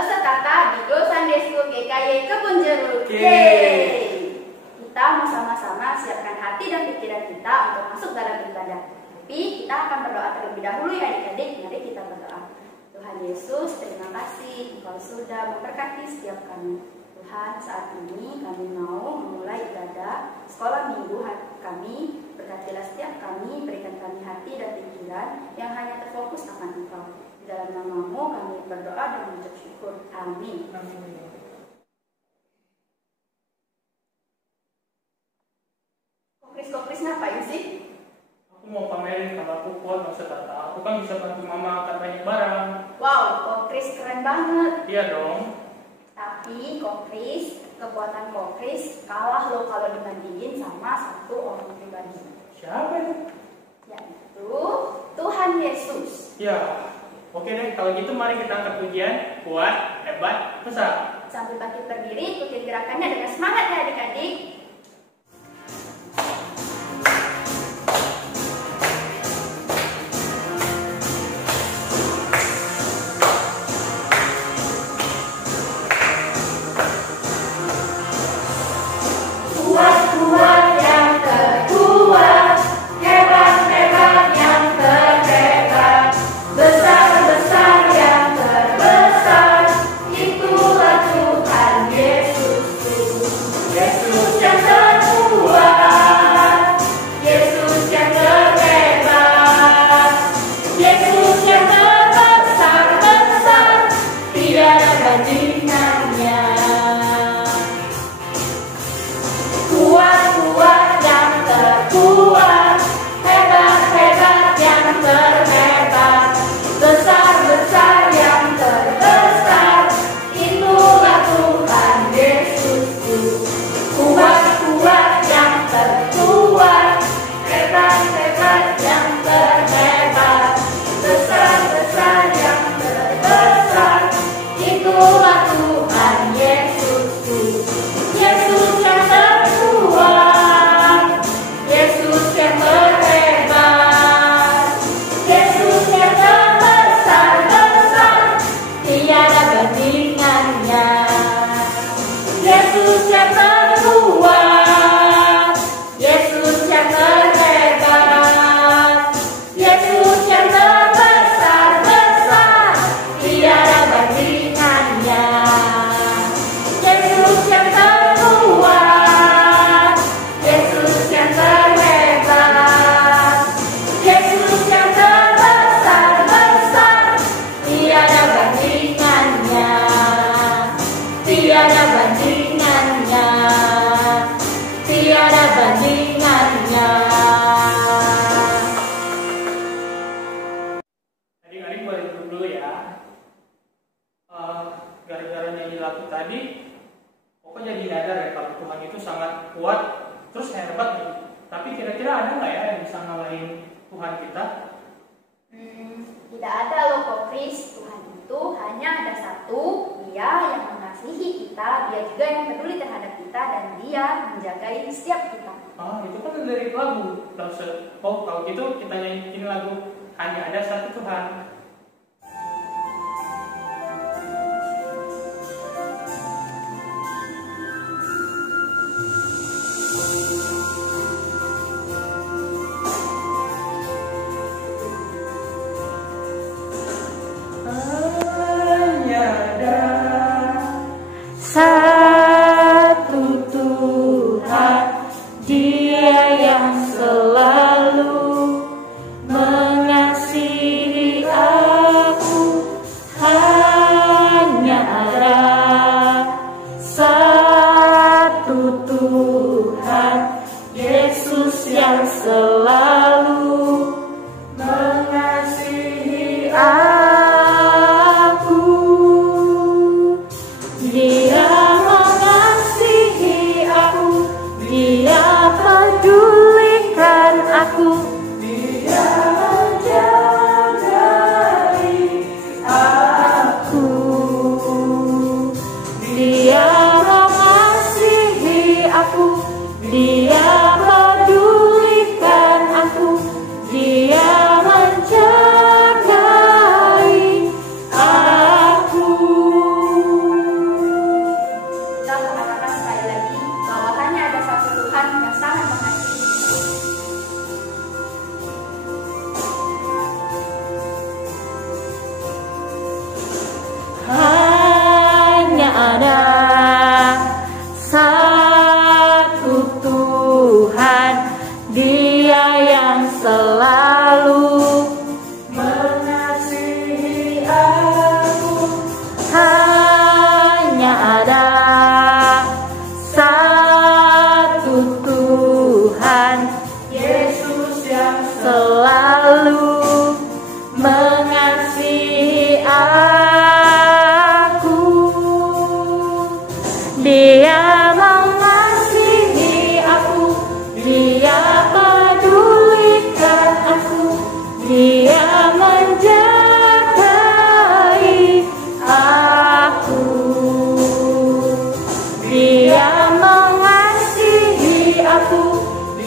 peserta di Go Sunday School GKY Kebun Jeruk. Kita mau sama-sama siapkan hati dan pikiran kita untuk masuk dalam ibadah. Tapi kita akan berdoa terlebih dahulu ya adik-adik. Mari kita berdoa. Tuhan Yesus, terima kasih Engkau sudah memberkati setiap kami. Tuhan, saat ini kami mau memulai ibadah sekolah minggu kami. Berkatilah setiap kami, berikan kami hati dan pikiran yang hanya terfokus akan Engkau. Di dalam nama-Mu kami berdoa dan mengucap syukur. Amin. Kopris ngapain sih? Aku mau pamerin kalau aku kuat masa kata. Aku kan bisa bantu mama angkat banyak barang. Wow, Kopris keren banget. Iya dong. Tapi Kopris, kekuatan Kopris kalah loh kalau dibandingin sama satu orang pribadi. Siapa itu? Yaitu Tuhan Yesus. Ya, oke deh. Kalau gitu mari kita angkat pujian. Kuat, hebat, besar. Sambil bangkit berdiri, ikutin gerakannya dengan semangat ya adik-adik. Kuat-kuat yang terkuat, hebat-hebat yang terhebat, besar-besar yang terbesar, itulah Tuhan Yesusku. Yesus yang terkuat, Yesus yang terhebat, Yesus yang terbesar-besar, tiada bandingannya. Kuat-kuat yang terkuat, hebat-hebat yang terhebat, besar-besar yang terbesar, itulah Tuhan Yesusku. Kuat-kuat yang terkuat, hebat-hebat yang terhebat, besar-besar yang terbesar, itulah Tuhan Yesusku. Yesus yang terkuat, Yesus yang terhebat, Yesus yang terbesar-besar, tiada bandingannya. Yesus yang terkuat, Yesus yang terhebat, Yesus yang terbesar-besar, tiada bandingannya. Yesus yang terkuat, Yesus yang terhebat, Yesus yang terbesar-besar, tiada bandingannya, tiada bandingannya, tiada bandingannya. Adik-adik boleh duduk dulu ya. Gara-gara nyanyi lagu tadi, pokoknya jadi nyadar ya kalau Tuhan itu sangat kuat, terus hebat gitu. Tapi kira-kira ada nggak ya yang bisa ngalahin Tuhan kita? Tidak ada loh Kopris. Tuhan itu hanya ada satu. Dia yang mengasihi kita, dia juga yang peduli terhadap kita, dan dia menjagai setiap kita. Itu kan dari lagu. Kalau gitu kita nyanyiin lagu Hanya Ada Satu Tuhan. Satu Tuhan, Dia yang selalu mengasihi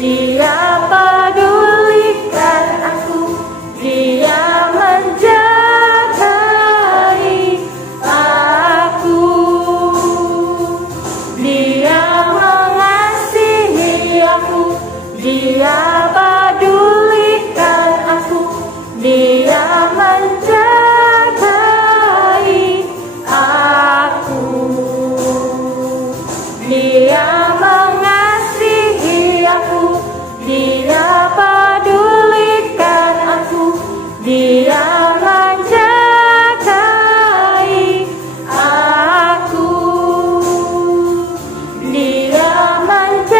Dia pedulikan aku, Dia menjagai aku, Dia mengasihi aku, Dia pedulikan aku, Dia menjagai aku, Dia mengasihi aku, Dia pedulikan aku, Dia menjagai aku, Dia menjagai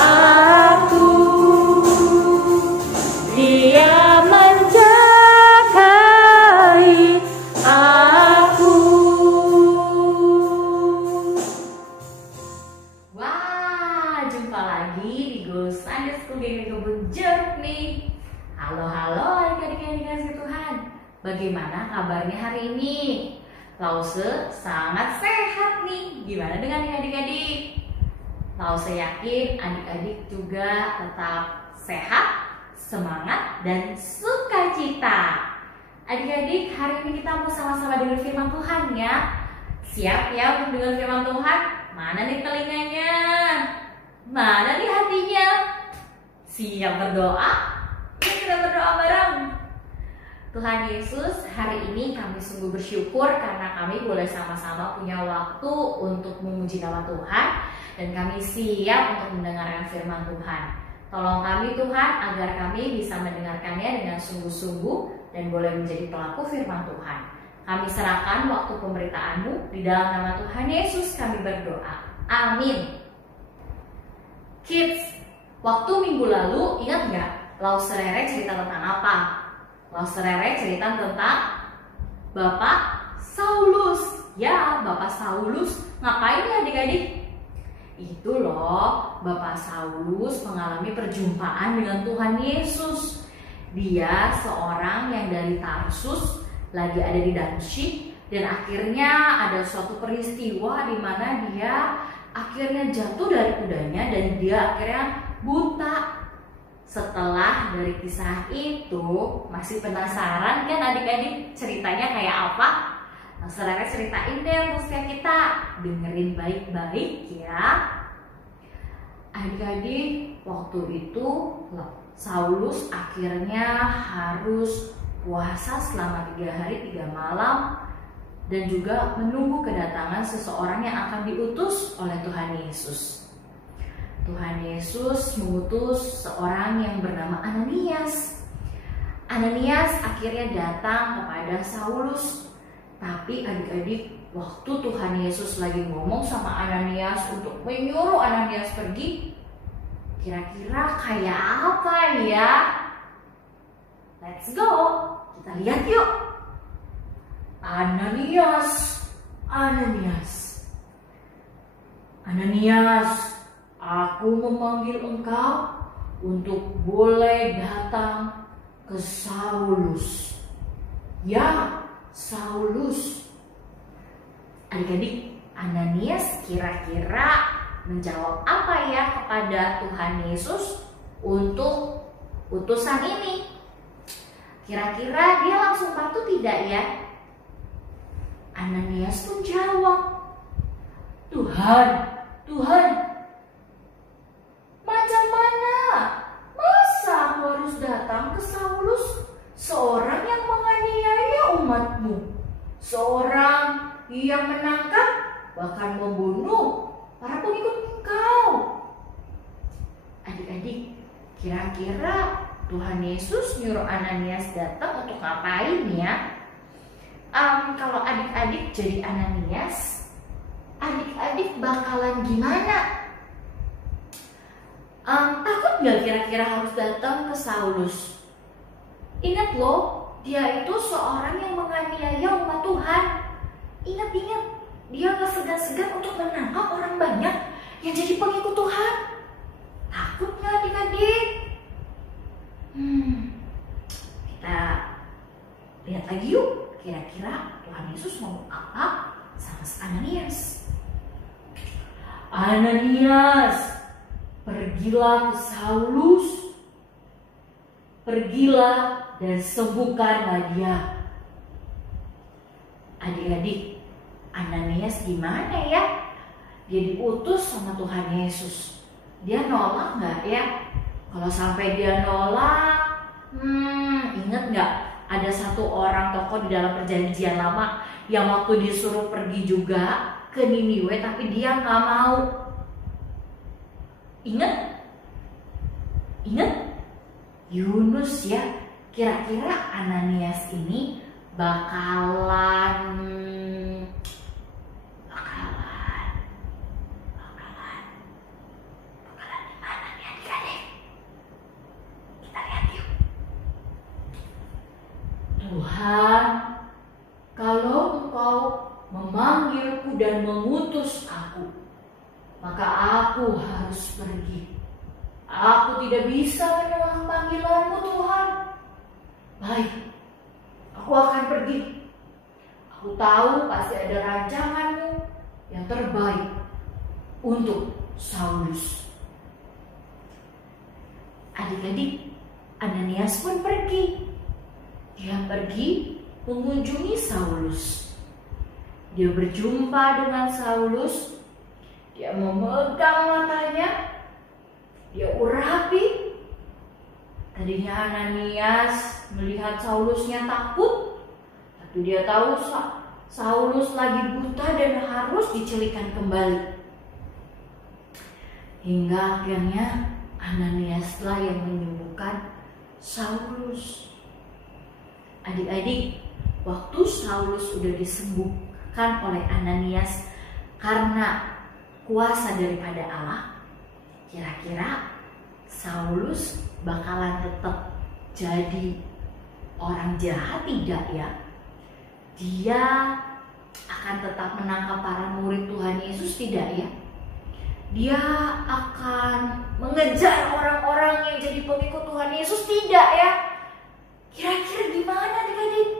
aku, Dia menjagai aku. Wah, jumpa lagi di Go Sunday School Geng Kebun Jeruk nih. Halo adik-adik yang dikasih Tuhan. Bagaimana kabarnya hari ini? Lause sangat sehat nih. Gimana dengan adik-adik? Lause yakin adik-adik juga tetap sehat, semangat, dan sukacita. Adik-adik, hari ini kita mau sama-sama dengar firman Tuhan ya. Siap ya untuk dengar firman Tuhan? Mana nih telinganya? Mana nih hatinya? Siap berdoa? Yuk kita berdoa bareng. Tuhan Yesus, hari ini kami sungguh bersyukur karena kami boleh sama-sama punya waktu untuk memuji nama Tuhan, dan kami siap untuk mendengarkan firman Tuhan. Tolong kami Tuhan agar kami bisa mendengarkannya dengan sungguh-sungguh dan boleh menjadi pelaku firman Tuhan. Kami serahkan waktu pemberitaan-Mu di dalam nama Tuhan Yesus kami berdoa. Amin. Kids, waktu minggu lalu ingat nggak Lause Rere cerita tentang apa? Lause Rere cerita tentang Bapak Saulus. Ya, Bapak Saulus ngapain ya adik-adik? Itu loh, Bapak Saulus mengalami perjumpaan dengan Tuhan Yesus. Dia seorang yang dari Tarsus lagi ada di Damsyik, dan akhirnya ada suatu peristiwa di mana dia akhirnya jatuh dari kudanya dan dia akhirnya buta. Setelah dari kisah itu, masih penasaran kan adik-adik ceritanya kayak apa? Nah, saudara ceritain deh untuk setiap kita, dengerin baik-baik ya. Adik-adik, waktu itu Saulus akhirnya harus puasa selama 3 hari 3 malam dan juga menunggu kedatangan seseorang yang akan diutus oleh Tuhan Yesus. Tuhan Yesus mengutus seorang yang bernama Ananias. Ananias akhirnya datang kepada Saulus. Tapi adik-adik, waktu Tuhan Yesus lagi ngomong sama Ananias untuk menyuruh Ananias pergi, kira-kira kayak apa ya? Let's go, kita lihat yuk. Ananias, aku memanggil engkau untuk boleh datang ke Saulus. Ya, Saulus. Adik-adik, Ananias kira-kira menjawab apa ya kepada Tuhan Yesus untuk utusan ini? Kira-kira dia langsung patuh tidak ya? Ananias pun jawab, Tuhan, macam mana? Masa aku harus datang ke Saulus, seorang yang menganiaya umatmu, seorang yang menangkap bahkan membunuh para pengikut engkau. Adik-adik, kira-kira Tuhan Yesus nyuruh Ananias datang untuk ngapain ya? Kalau adik-adik jadi Ananias, adik-adik bakalan gimana? Takut gak kira-kira harus datang ke Saulus? Ingat loh, dia itu seorang yang menganiaya umat Tuhan. Ingat, dia gak segan-segan untuk menangkap orang banyak yang jadi pengikut Tuhan. Takut gak adik-adik? Kita lihat lagi yuk. Kira-kira Tuhan Yesus ngomong apa sama Ananias? Ananias, pergilah ke Saulus, pergilah dan sembuhkanlah dia. Adik-adik, Ananias gimana ya? Dia diutus sama Tuhan Yesus. Dia nolak nggak ya? Kalau sampai dia nolak, ingat nggak? Ada satu orang tokoh di dalam perjanjian lama yang waktu disuruh pergi juga ke Niniwe, tapi dia nggak mau. Ingat? Ingat? Yunus ya. Kira-kira Ananias ini bakalan di mana nih adik-adik? Kita lihat yuk. Tuhan, kalau Engkau memanggilku dan mengutus aku, maka aku harus pergi. Aku tidak bisa menolak panggilan-Mu, Tuhan. Baik, aku akan pergi. Aku tahu pasti ada rancangan-Mu yang terbaik untuk Saulus. Adik-adik, Ananias pun pergi. Dia pergi mengunjungi Saulus. Dia berjumpa dengan Saulus. Dia memegang matanya. Dia urapi. Tadinya Ananias melihat Saulusnya takut, tapi dia tahu Saulus lagi buta dan harus dicelikan kembali. Hingga akhirnya Ananiaslah yang menyembuhkan Saulus. Adik-adik, waktu Saulus sudah disembuhkan oleh Ananias karena kuasa daripada Allah, kira-kira Saulus bakalan tetap jadi orang jahat tidak ya? Dia akan tetap menangkap para murid Tuhan Yesus tidak ya? Dia akan mengejar orang-orang yang jadi pengikut Tuhan Yesus tidak ya? Kira-kira gimana adik-adik?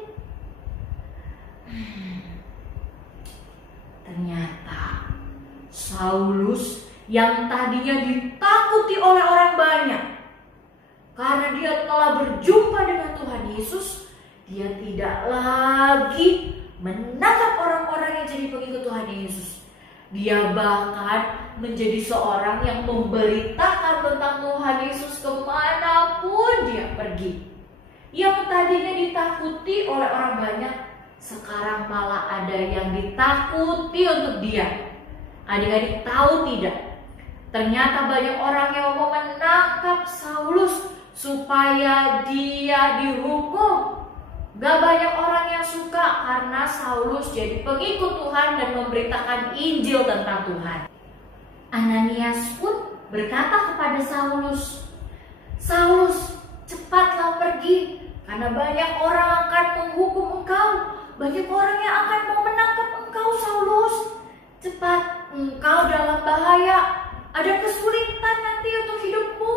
Ternyata Saulus yang tadinya ditakuti oleh orang banyak, karena dia telah berjumpa dengan Tuhan Yesus, dia tidak lagi menangkap orang-orang yang jadi pengikut Tuhan Yesus. Dia bahkan menjadi seorang yang memberitakan tentang Tuhan Yesus kemanapun dia pergi. Yang tadinya ditakuti oleh orang banyak, sekarang malah ada yang ditakuti untuk dia. Adik-adik tahu tidak? Ternyata banyak orang yang mau menangkap Saulus supaya dia dihukum. Gak banyak orang yang suka karena Saulus jadi pengikut Tuhan dan memberitakan Injil tentang Tuhan. Ananias pun berkata kepada Saulus, "Saulus, cepatlah pergi, karena banyak orang akan menghukum engkau. Banyak orang yang akan mau menangkap engkau, Saulus. Cepat, engkau dalam bahaya. Ada kesulitan nanti untuk hidupmu."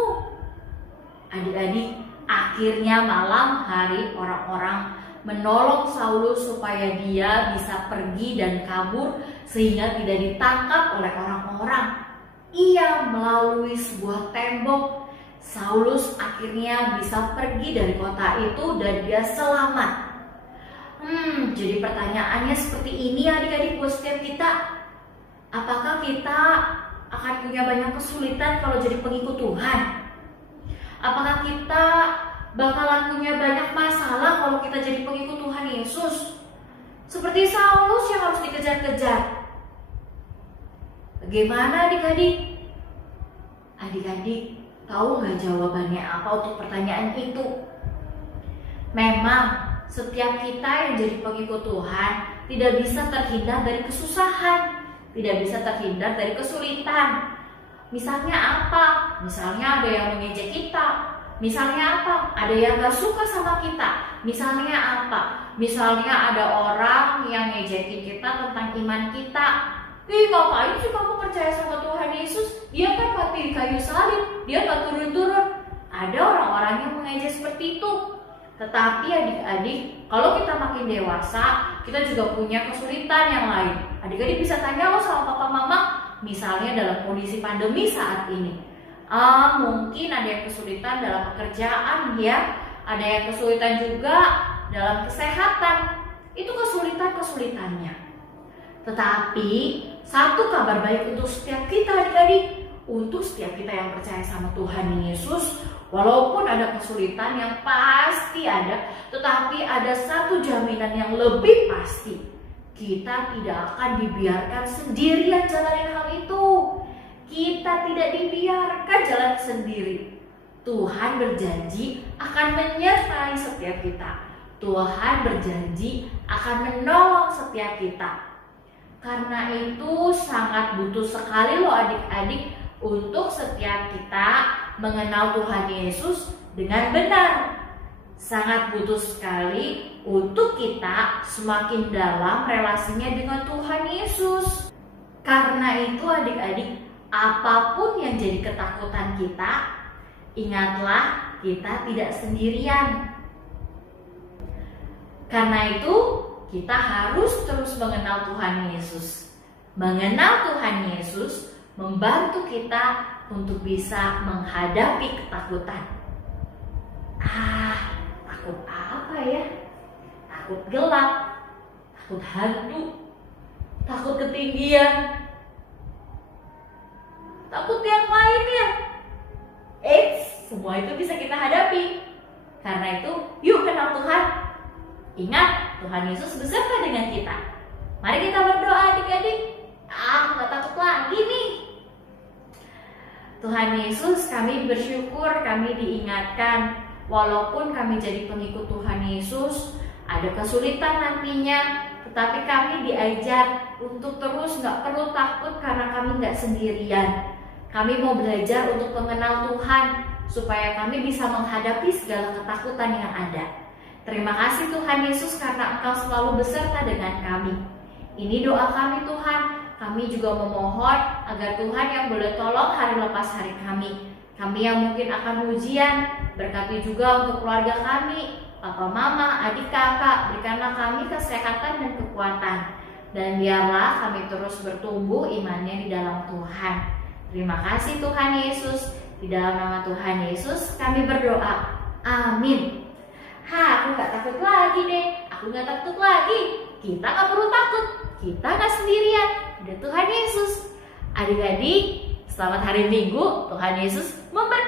Adik-adik, akhirnya malam hari orang-orang menolong Saulus supaya dia bisa pergi dan kabur sehingga tidak ditangkap oleh orang-orang. Ia melalui sebuah tembok. Saulus akhirnya bisa pergi dari kota itu dan dia selamat. Jadi pertanyaannya seperti ini adik-adik buat setiap kita. Apakah kita akan punya banyak kesulitan kalau jadi pengikut Tuhan? Apakah kita bakalan punya banyak masalah kalau kita jadi pengikut Tuhan Yesus? Seperti Saulus yang harus dikejar-kejar. Bagaimana adik-adik? Adik-adik tahu nggak jawabannya apa untuk pertanyaan itu? Memang setiap kita yang jadi pengikut Tuhan tidak bisa terhindar dari kesusahan, tidak bisa terhindar dari kesulitan. Misalnya apa? Misalnya ada yang mengejek kita. Misalnya apa? Ada yang gak suka sama kita. Misalnya apa? Misalnya ada orang yang ngejekin kita tentang iman kita. Ngapain sih kamu percaya sama Tuhan Yesus? Dia kan mati di kayu salib, dia gak turun-turun. Ada orang-orang yang mengejek seperti itu. Tetapi adik-adik, kalau kita makin dewasa, kita juga punya kesulitan yang lain. Adik-adik bisa tanya lo sama papa mama, misalnya dalam kondisi pandemi saat ini. Mungkin ada yang kesulitan dalam pekerjaan ya, ada yang kesulitan juga dalam kesehatan. Itu kesulitannya. Tetapi satu kabar baik untuk setiap kita adik-adik, untuk setiap kita yang percaya sama Tuhan Yesus, walaupun ada kesulitan yang pasti ada, tetapi ada satu jaminan yang lebih pasti. Kita tidak akan dibiarkan sendirian jalanin hal itu. Kita tidak dibiarkan jalan sendiri. Tuhan berjanji akan menyertai setiap kita. Tuhan berjanji akan menolong setiap kita. Karena itu sangat butuh sekali loh adik-adik untuk setiap kita mengenal Tuhan Yesus dengan benar. Sangat butuh sekali untuk kita semakin dalam relasinya dengan Tuhan Yesus. Karena itu adik-adik, apapun yang jadi ketakutan kita, ingatlah kita tidak sendirian. Karena itu kita harus terus mengenal Tuhan Yesus. Mengenal Tuhan Yesus membantu kita untuk bisa menghadapi ketakutan. Takut apa ya? Takut gelap, takut hantu, takut ketinggian, takut yang lainnya. Semua itu bisa kita hadapi. Karena itu, yuk kenal Tuhan. Ingat, Tuhan Yesus beserta dengan kita. Mari kita berdoa adik-adik. Nggak takut lagi nih. Tuhan Yesus, kami bersyukur kami diingatkan. Walaupun kami jadi pengikut Tuhan Yesus, ada kesulitan nantinya, tetapi kami diajar untuk terus nggak perlu takut karena kami nggak sendirian. Kami mau belajar untuk mengenal Tuhan supaya kami bisa menghadapi segala ketakutan yang ada. Terima kasih Tuhan Yesus karena Engkau selalu beserta dengan kami. Ini doa kami Tuhan. Kami juga memohon agar Tuhan yang boleh tolong hari lepas hari kami. Kami yang mungkin akan ujian, berkati juga untuk keluarga kami, papa mama, adik kakak, berikanlah kami kesehatan dan kekuatan. Dan biarlah kami terus bertumbuh imannya di dalam Tuhan. Terima kasih Tuhan Yesus. Di dalam nama Tuhan Yesus kami berdoa. Amin. Aku gak takut lagi deh. Aku gak takut lagi. Kita gak perlu takut. Kita gak sendirian. Ada Tuhan Yesus. Adik-adik, selamat hari Minggu. Tuhan Yesus memberkati.